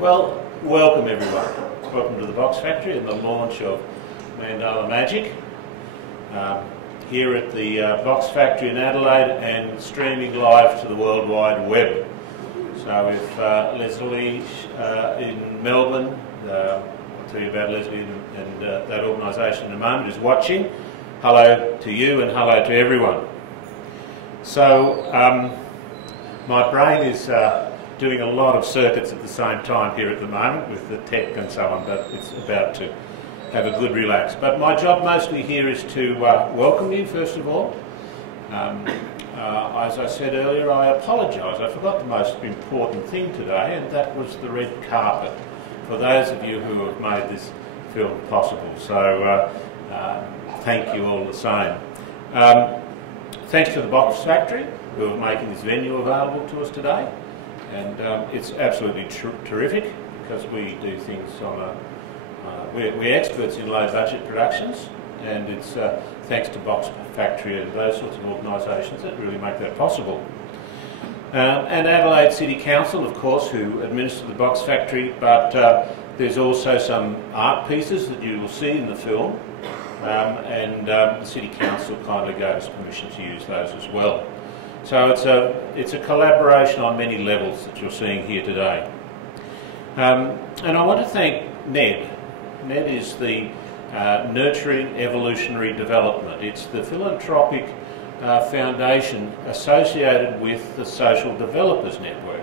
Well, welcome everyone. Welcome to the Box Factory and the launch of Mandala Magic. Here at the Box Factory in Adelaide and streaming live to the World Wide Web. So if Leslie in Melbourne, I'll tell you about Leslie and that organisation in a moment, is watching, hello to you and hello to everyone. So my brain is doing a lot of circuits at the same time here at the moment with the tech and so on, but it's about to have a good relax. But my job mostly here is to welcome you first of all. As I said earlier, I apologise. I forgot the most important thing today, and that was the red carpet for those of you who have made this film possible. So thank you all the same. Thanks to the Box Factory who are making this venue available to us today. And it's absolutely terrific because we do things on a... we're experts in low budget productions, and it's thanks to Box Factory and those sorts of organisations that really make that possible. And Adelaide City Council, of course, who administer the Box Factory, but there's also some art pieces that you will see in the film, and the City Council kindly gave us permission to use those as well. So it's a collaboration on many levels that you're seeing here today. And I want to thank Ned. Ned is the Nurturing Evolutionary Development. It's the philanthropic foundation associated with the Social Developers Network.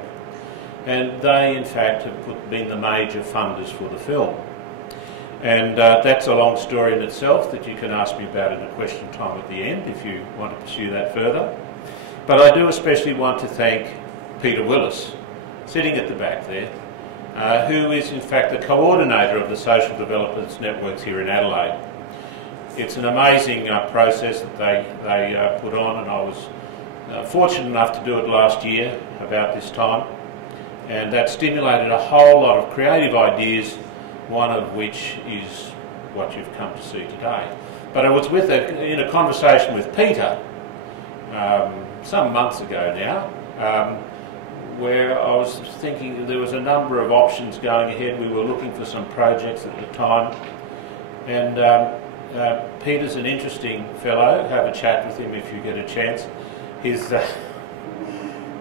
And they, in fact, have been the major funders for the film. And that's a long story in itself that you can ask me about in a question time at the end if you want to pursue that further. But I do especially want to thank Peter Willis, sitting at the back there, who is in fact the coordinator of the Social Developers Networks here in Adelaide. It's an amazing process that they put on, and I was fortunate enough to do it last year about this time, and that stimulated a whole lot of creative ideas, one of which is what you've come to see today. But I was in a conversation with Peter some months ago now, where I was thinking there was a number of options going ahead. We were looking for some projects at the time, and Peter's an interesting fellow. Have a chat with him if you get a chance. He's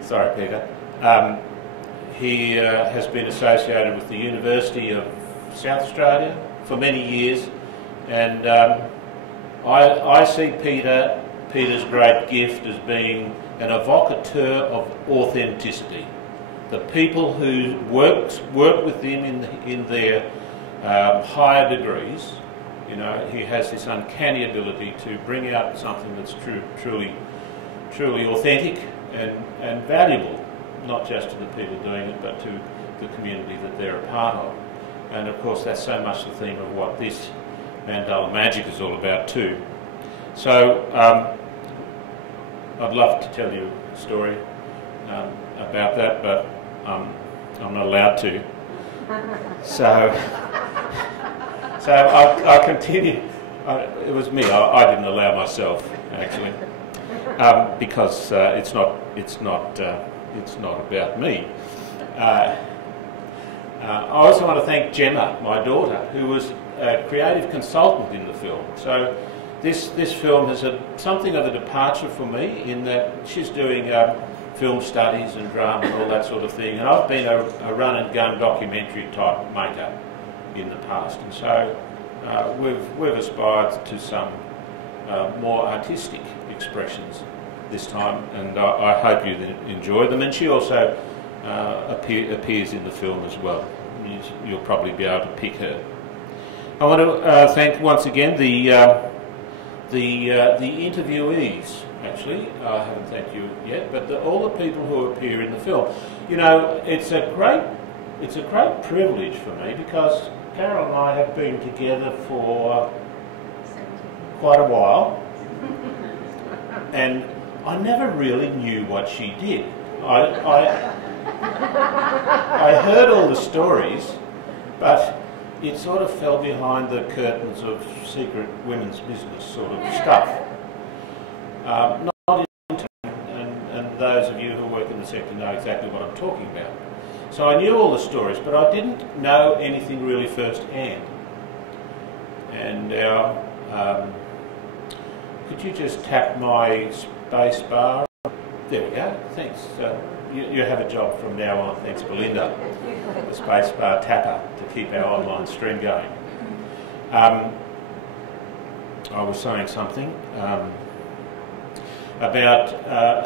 sorry, Peter. He has been associated with the University of South Australia for many years, and I see Peter's great gift as being an evocateur of authenticity. The people who work with him in their higher degrees, you know, he has this uncanny ability to bring out something that's truly authentic and valuable, not just to the people doing it, but to the community that they're a part of. And of course, that's so much the theme of what this Mandala Magic is all about too. So I'd love to tell you a story about that, but I'm not allowed to. So I'll continue. It was me. I didn't allow myself actually, because it's not about me. I also want to thank Gemma, my daughter, who was a creative consultant in the film. So this film has something of a departure for me in that she's doing film studies and drama and all that sort of thing, and I've been a run-and-gun documentary type maker in the past, and so we've aspired to some more artistic expressions this time, and I hope you enjoy them. And she also appears in the film as well. You'll probably be able to pick her. I want to thank once again the interviewees. Actually, I haven't thanked you yet, but all the people who appear in the film. You know, it's a great privilege for me because Carol and I have been together for quite a while, and I never really knew what she did. I heard all the stories, but it sort of fell behind the curtains of secret women's business sort of stuff. Not in and those of you who work in the sector know exactly what I'm talking about. So I knew all the stories, but I didn't know anything really firsthand. And could you just tap my space bar? There we go, thanks. You have a job from now on, thanks Belinda, the space bar tapper to keep our online stream going. I was saying something about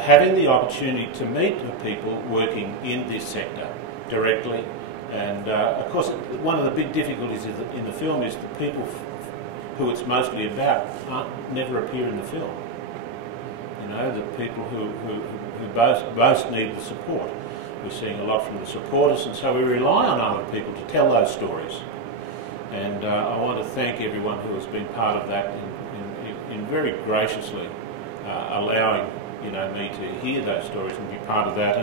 having the opportunity to meet the people working in this sector directly, and of course one of the big difficulties in the film is the people who it's mostly about never appear in the film. You know, the people who most need the support. We're seeing a lot from the supporters, and so we rely on other people to tell those stories. And I want to thank everyone who has been part of that in very graciously allowing me to hear those stories and be part of that.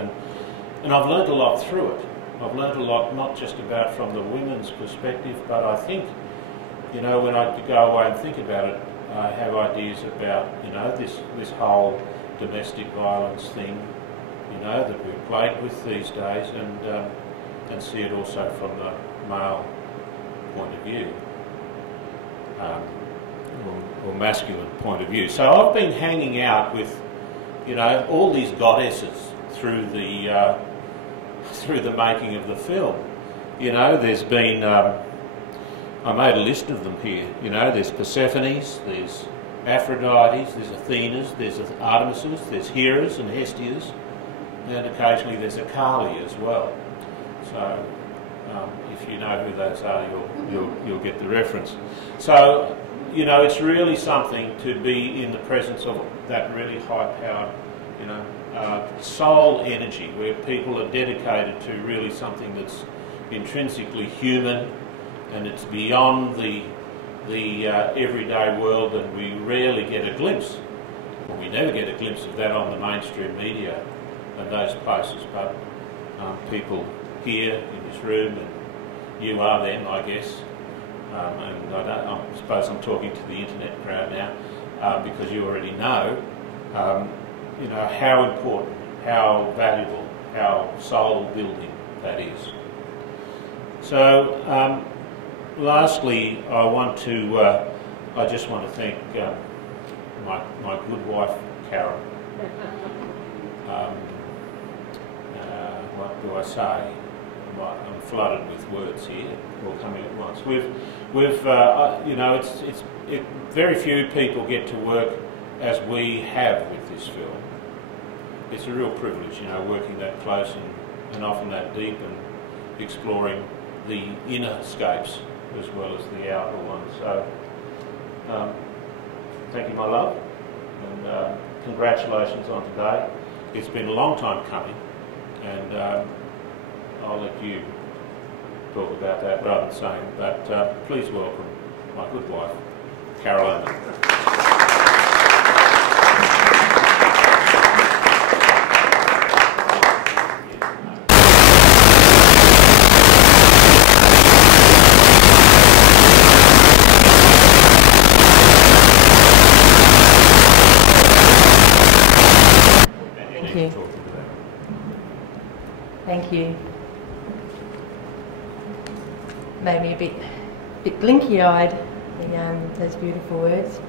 And I've learnt a lot through it. I've learnt a lot not just about from the women's perspective, but I think, when I go away and think about it, I have ideas about, this whole domestic violence thing, that we're plagued with these days, and see it also from the male point of view, or masculine point of view. So I've been hanging out with, all these goddesses through the making of the film. There's been, I made a list of them here. There's Persephones, there's Aphrodites, there's Athenas, there's Artemises, there's Heras and Hestias, and occasionally there's a Kali as well. So if you know who those are, you'll get the reference. So it's really something to be in the presence of that really high-powered, soul energy, where people are dedicated to really something that's intrinsically human, and it's beyond the everyday world, and we rarely get a glimpse, or we never get a glimpse of that on the mainstream media and those places. But people here in this room, and you are them, I guess, and I suppose I'm talking to the internet crowd now, because you already know, how important, how valuable, how soul building that is. So. Lastly, I just want to thank my good wife, Karen. What do I say? I'm flooded with words here, all coming at once. Very few people get to work as we have with this film. It's a real privilege, working that close and often that deep, and exploring the inner scapes as well as the outer ones. So, thank you, my love, and congratulations on today. It's been a long time coming, and I'll let you talk about that rather than saying, but please welcome my good wife, Carolina. Thank you. Made me a bit blinky-eyed, those beautiful words.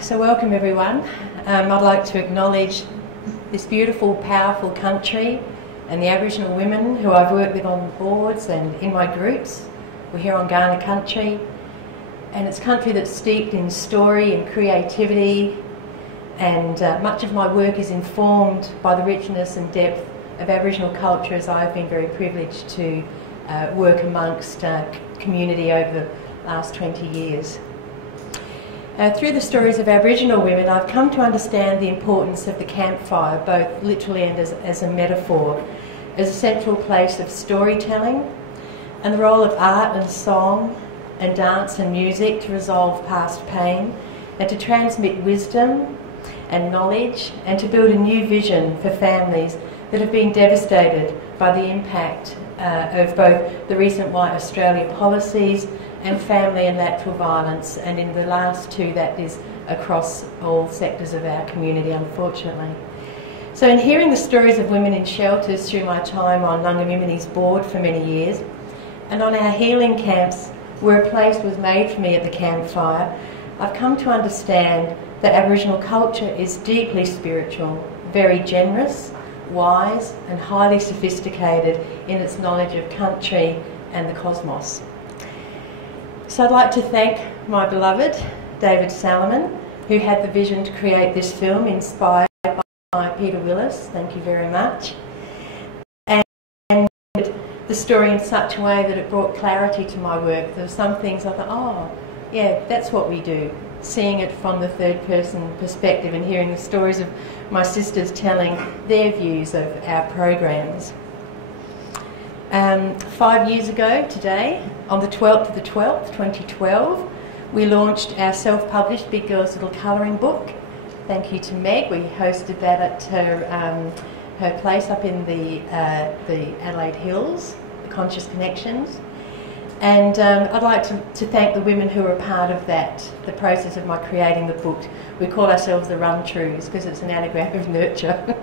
So welcome everyone. I'd like to acknowledge this beautiful, powerful country and the Aboriginal women who I've worked with on boards and in my groups. We're here on Kaurna country, and it's country that's steeped in story and creativity, and much of my work is informed by the richness and depth of Aboriginal culture, as I've been very privileged to work amongst community over the last 20 years. Through the stories of Aboriginal women, I've come to understand the importance of the campfire, both literally and as a metaphor, as a central place of storytelling, and the role of art and song and dance and music to resolve past pain and to transmit wisdom and knowledge, and to build a new vision for families that have been devastated by the impact of both the recent White Australia policies and family and natural violence, and in the last two, that is across all sectors of our community, unfortunately. So in hearing the stories of women in shelters through my time on Nungamimini's board for many years, and on our healing camps where a place was made for me at the campfire, I've come to understand that Aboriginal culture is deeply spiritual, very generous, wise and highly sophisticated in its knowledge of country and the cosmos. So I'd like to thank my beloved David Salomon, who had the vision to create this film inspired by Peter Willis. Thank you very much. And the story in such a way that it brought clarity to my work. There were some things I thought, oh, yeah, that's what we do. Seeing it from the third person perspective and hearing the stories of my sisters telling their views of our programs. 5 years ago today, on the 12th of the 12th, 2012, we launched our self-published Big Girls Little Colouring book. Thank you to Meg. We hosted that at her place up in the Adelaide Hills, the Conscious Connections. And I'd like to thank the women who were a part of that, the process of my creating the book. We call ourselves the Run-Trues because it's an anagram of nurture.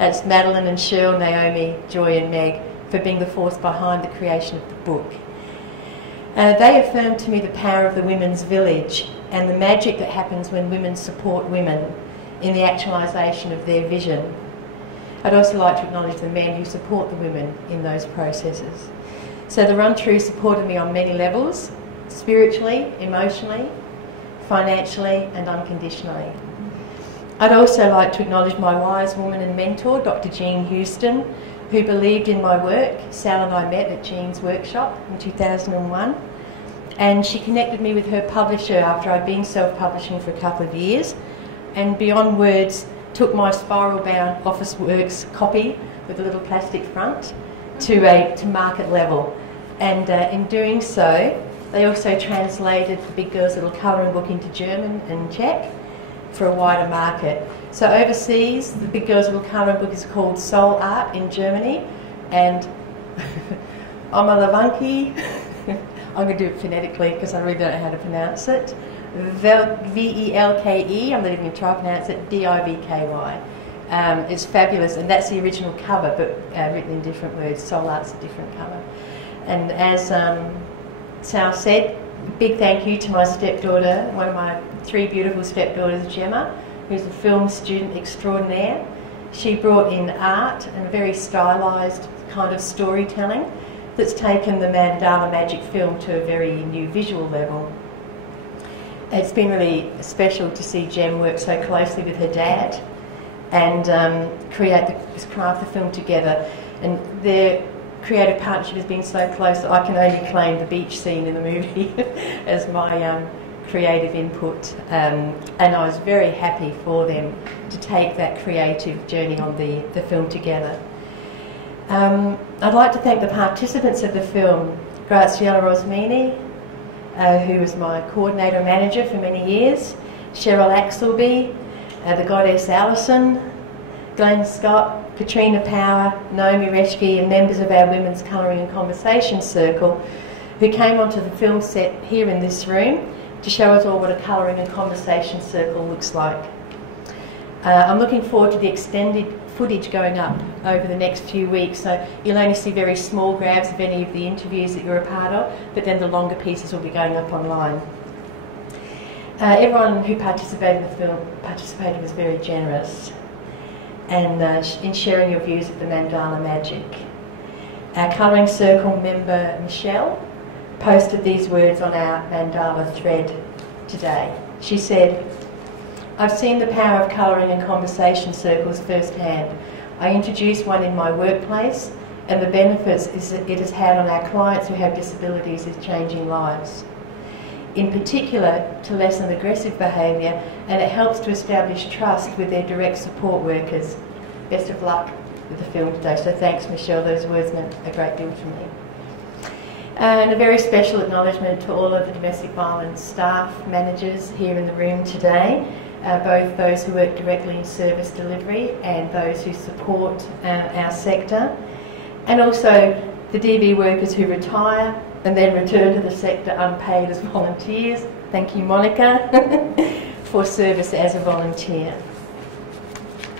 It's Madeline and Cheryl, Naomi, Joy and Meg for being the force behind the creation of the book. They affirmed to me the power of the women's village and the magic that happens when women support women in the actualisation of their vision. I'd also like to acknowledge the men who support the women in those processes. So the Run-True supported me on many levels, spiritually, emotionally, financially and unconditionally. I'd also like to acknowledge my wise woman and mentor, Dr. Jean Houston, who believed in my work. Sal and I met at Jean's workshop in 2001, and she connected me with her publisher after I'd been self-publishing for a couple of years, and beyond words took my spiral-bound Officeworks copy with a little plastic front to market level. And in doing so, they also translated the Big Girls Little Colouring book into German and Czech for a wider market. So overseas, the Big Girls Little Colouring book is called Soul Art in Germany, and Omalavanki, I'm going to do it phonetically because I really don't know how to pronounce it, V-E-L-K-E, I'm not even going to try to pronounce it, D-I-V-K-Y. It's fabulous, and that's the original cover, but written in different words. Soul Art's a different cover. And as Sal said, big thank you to my stepdaughter, one of my 3 beautiful stepdaughters, Gemma, who's a film student extraordinaire. She brought in art and a very stylised kind of storytelling that's taken the Mandala magic film to a very new visual level. It's been really special to see Gem work so closely with her dad and craft the film together. And their creative partnership has been so close that I can only claim the beach scene in the movie as my creative input. And I was very happy for them to take that creative journey on the film together. I'd like to thank the participants of the film, Graziella Rosmini, who was my coordinator and manager for many years, Cheryl Axelby, the goddess Alison, Glenn Scott, Katrina Power, Naomi Reschke, and members of our Women's Colouring and Conversation Circle who came onto the film set here in this room to show us all what a colouring and conversation circle looks like. I'm looking forward to the extended footage going up over the next few weeks, so you'll only see very small grabs of any of the interviews that you're a part of, but then the longer pieces will be going up online. Everyone who participated in the film was very generous and in sharing your views of the Mandala magic. Our colouring circle member Michelle posted these words on our Mandala thread today. She said, "I've seen the power of colouring and conversation circles firsthand. I introduced one in my workplace, and the benefits it has had on our clients who have disabilities is changing lives. In particular, to lessen aggressive behaviour, and it helps to establish trust with their direct support workers." Best of luck with the film today. So thanks, Michelle. Those words meant a great deal to me. And a very special acknowledgement to all of the domestic violence staff, managers here in the room today, both those who work directly in service delivery and those who support our sector, and also the DV workers who retire and then return to the sector unpaid as volunteers. Thank you, Monica, for service as a volunteer.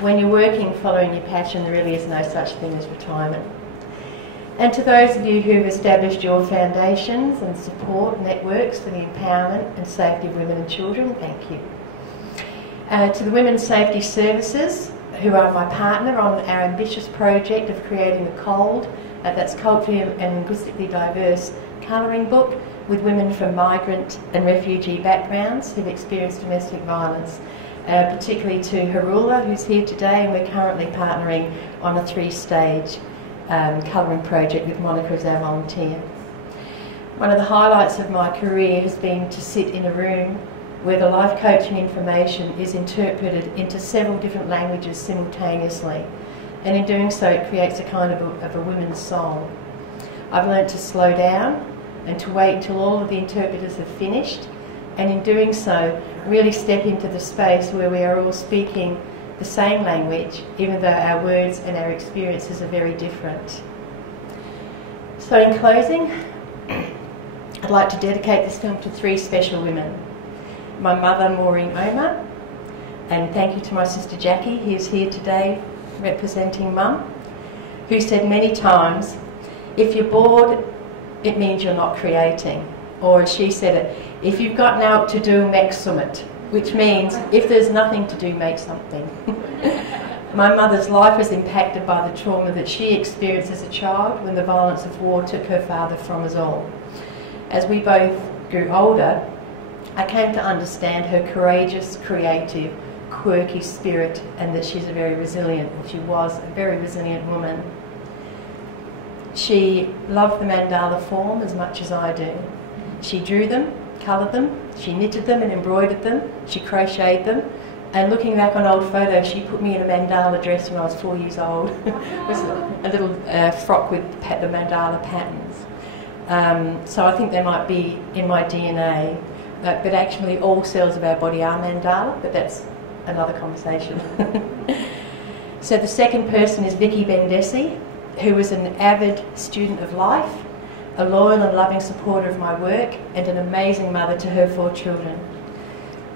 when you're working following your passion, there really is no such thing as retirement. And to those of you who've established your foundations and support networks for the empowerment and safety of women and children, thank you. To the Women's Safety Services, who are my partner on our ambitious project of creating a COLD, that's culturally and linguistically diverse colouring book with women from migrant and refugee backgrounds who've experienced domestic violence, particularly to Harula, who's here today, and we're currently partnering on a 3-stage colouring project with Monica as our volunteer. One of the highlights of my career has been to sit in a room where the life coaching information is interpreted into several different languages simultaneously, and in doing so it creates a kind of a women's song. I've learnt to slow down and to wait until all of the interpreters have finished, and in doing so really step into the space where we are all speaking the same language, even though our words and our experiences are very different. So in closing, I'd like to dedicate this film to 3 special women. My mother, Maureen Omer, and thank you to my sister Jackie, who is here today representing Mum, who said many times, if you're bored, it means you're not creating. Or as she said it, if you've got now to do, make summit, which means if there's nothing to do, make something. My mother's life was impacted by the trauma that she experienced as a child when the violence of war took her father from us all. As we both grew older, I came to understand her courageous, creative, quirky spirit, and that she was a very resilient woman. She loved the mandala form as much as I do. She drew them, coloured them, she knitted them and embroidered them, she crocheted them, and looking back on old photos, she put me in a mandala dress when I was 4 years old. It was a little frock with the mandala patterns. So I think they might be in my DNA. But actually all cells of our body are mandala, but that's another conversation. So the second person is Vicky Bendesi, who was an avid student of life, a loyal and loving supporter of my work, and an amazing mother to her 4 children.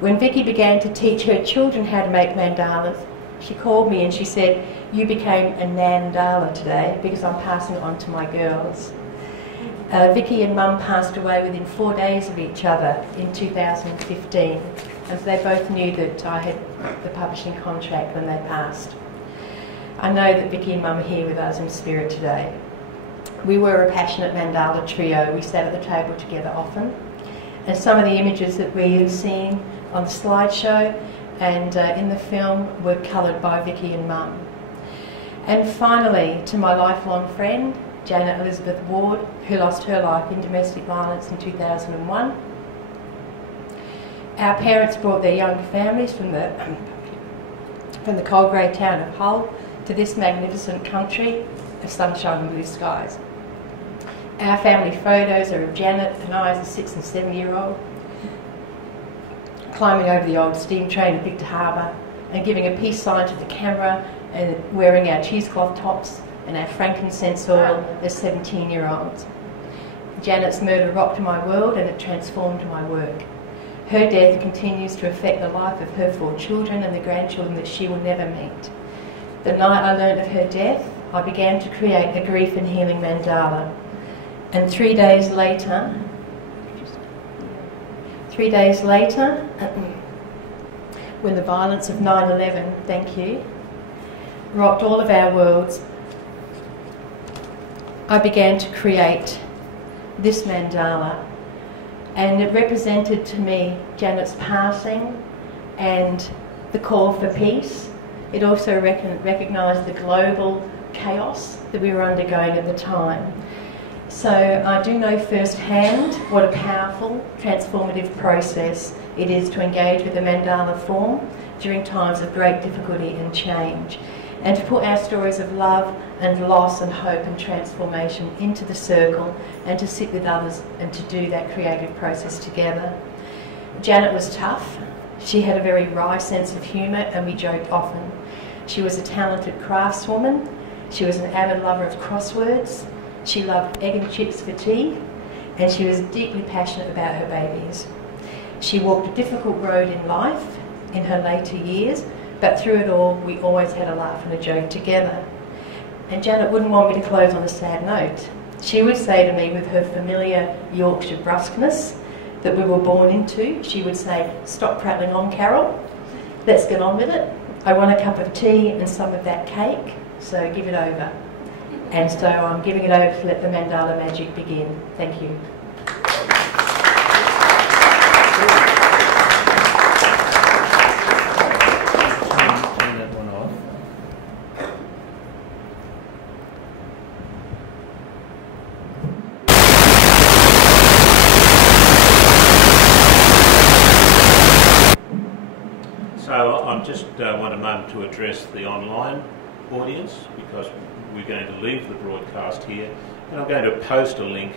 When Vicky began to teach her children how to make mandalas, she called me and she said, "You became a Nandala today because I'm passing it on to my girls." Vicky and Mum passed away within 4 days of each other in 2015, and they both knew that I had the publishing contract when they passed. I know that Vicky and Mum are here with us in spirit today. We were a passionate mandala trio. We sat at the table together often, and some of the images that we have seen on the slideshow and in the film were coloured by Vicky and Mum. And finally, to my lifelong friend, Janet Elizabeth Ward, who lost her life in domestic violence in 2001. Our parents brought their young families from the cold grey town of Hull to this magnificent country of sunshine and blue skies. Our family photos are of Janet and I as a 6 and 7-year-old, climbing over the old steam train at Victor Harbour and giving a peace sign to the camera and wearing our cheesecloth tops and our frankincense oil as 17-year-olds. Janet's murder rocked my world and it transformed my work. Her death continues to affect the life of her 4 children and the grandchildren that she will never meet. The night I learned of her death, I began to create a grief and healing mandala. And 3 days later, when the violence of 9/11, thank you, rocked all of our worlds, I began to create this mandala, and it represented to me Janet's passing and the call for peace. It also recognised the global chaos that we were undergoing at the time. So I do know firsthand what a powerful, transformative process it is to engage with the mandala form during times of great difficulty and change, and to put our stories of love and loss and hope and transformation into the circle and to sit with others and to do that creative process together. Janet was tough. She had a very wry sense of humour and we joked often. She was a talented craftswoman. She was an avid lover of crosswords. She loved egg and chips for tea, and she was deeply passionate about her babies. She walked a difficult road in life in her later years, but through it all, we always had a laugh and a joke together. And Janet wouldn't want me to close on a sad note. She would say to me, with her familiar Yorkshire brusqueness that we were born into, she would say, "Stop prattling on, Carol. Let's get on with it. I want a cup of tea and some of that cake, so give it over." And so I'm giving it over to let the Mandala magic begin. Thank you. So I just want a moment to address the online audience, because we're going to leave the broadcast here, and I'm going to post a link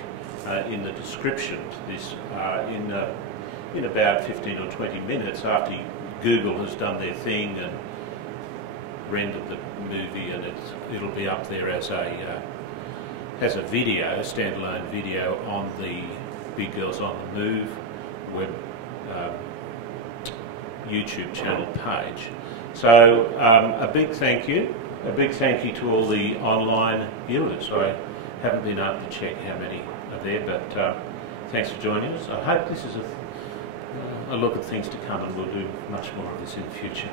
in the description to this in about 15 or 20 minutes after Google has done their thing and rendered the movie, and it'll be up there as a video, a standalone video on the Big Girls on the Move web YouTube channel page. So a big thank you to all the online viewers. I haven't been able to check how many are there, but thanks for joining us. I hope this is a look at things to come, and we'll do much more of this in the future.